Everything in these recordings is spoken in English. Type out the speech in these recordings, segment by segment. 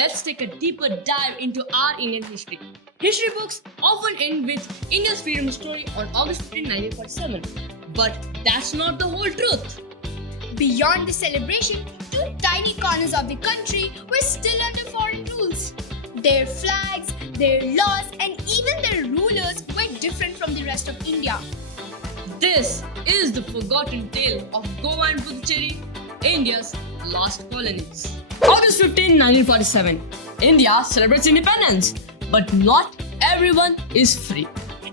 let's take a deeper dive into our Indian history. History books often end with India's freedom story on August 15, 1947. But that's not the whole truth. Beyond the celebration, two tiny corners of the country were still under foreign rules. Their flags, their laws, and even their rulers were different from the rest of India. This is the forgotten tale of Goa and Puducherry, India's lost colonies. August 15, 1947. India celebrates independence, but not everyone is free.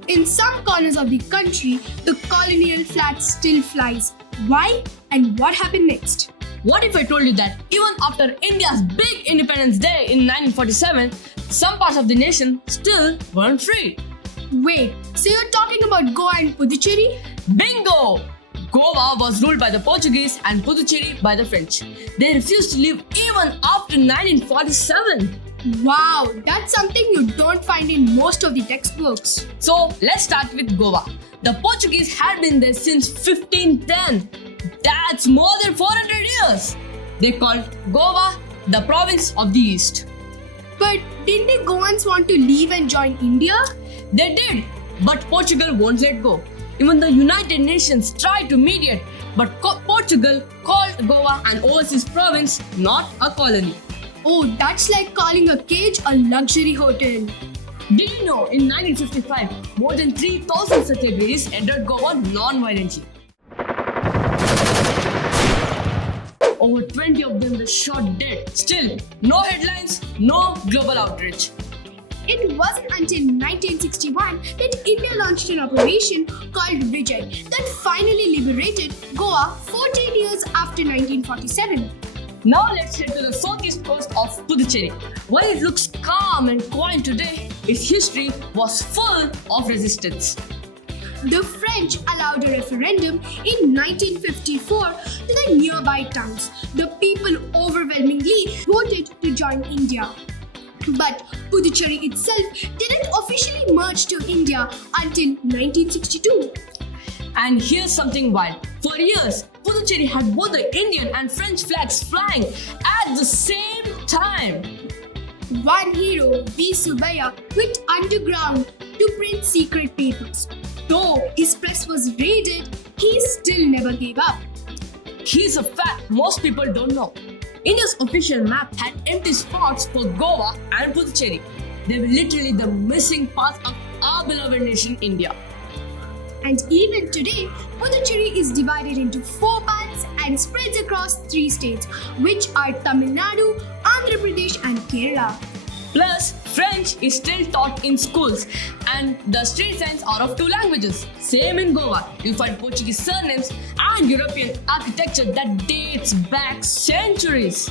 In some corners of the country, the colonial flag still flies. Why and what happened next? What if I told you that even after India's big Independence Day in 1947, some parts of the nation still weren't free? Wait, so you're talking about Goa and Puducherry? Bingo! Goa was ruled by the Portuguese and Puducherry by the French. They refused to leave even after 1947. Wow, that's something you don't find in most of the textbooks. So let's start with Goa. The Portuguese had been there since 1510. That's more than 400 years. They called Goa the province of the East. But didn't the Goans want to leave and join India? They did, but Portugal won't let go. Even the United Nations tried to mediate, but Portugal called Goa an overseas province, not a colony. Oh, that's like calling a cage a luxury hotel. Did you know in 1955, more than 3,000 Satyagrahis entered Goa non-violently? Over 20 of them were shot dead. Still, no headlines, no global outrage. It wasn't until 1961 that India launched an operation called Vijay that finally liberated Goa 14 years after 1947. Now let's head to the southeast coast of Puducherry. While it looks calm and quiet today, its history was full of resistance. The French allowed a referendum in 1954 to the nearby towns. The people overwhelmingly voted to join India. But Puducherry itself didn't officially merge to India until 1962. And here's something wild. For years, Puducherry had both the Indian and French flags flying at the same time. One hero, V. Subbiah, went underground to print secret papers. Though his press was raided, he still never gave up. Here's a fact most people don't know. India's official map had empty spots for Goa and Puducherry. They were literally the missing parts of our beloved nation, India. And even today, Puducherry is divided into 4 parts and spreads across 3 states, which are Tamil Nadu, Andhra Pradesh, and Kerala. Plus, French is still taught in schools and the street signs are of 2 languages. Same in Goa, you'll find Portuguese surnames and European architecture that dates back centuries.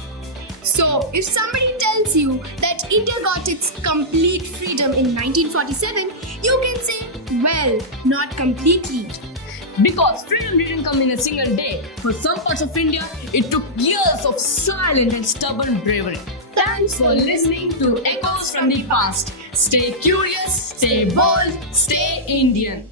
So, if somebody tells you that India got its complete freedom in 1947, you can say, well, not completely. Because freedom didn't come in a single day. For some parts of India, it took years of silent and stubborn bravery. Thanks for listening to Echoes from the Past. Stay curious, stay bold, stay Indian.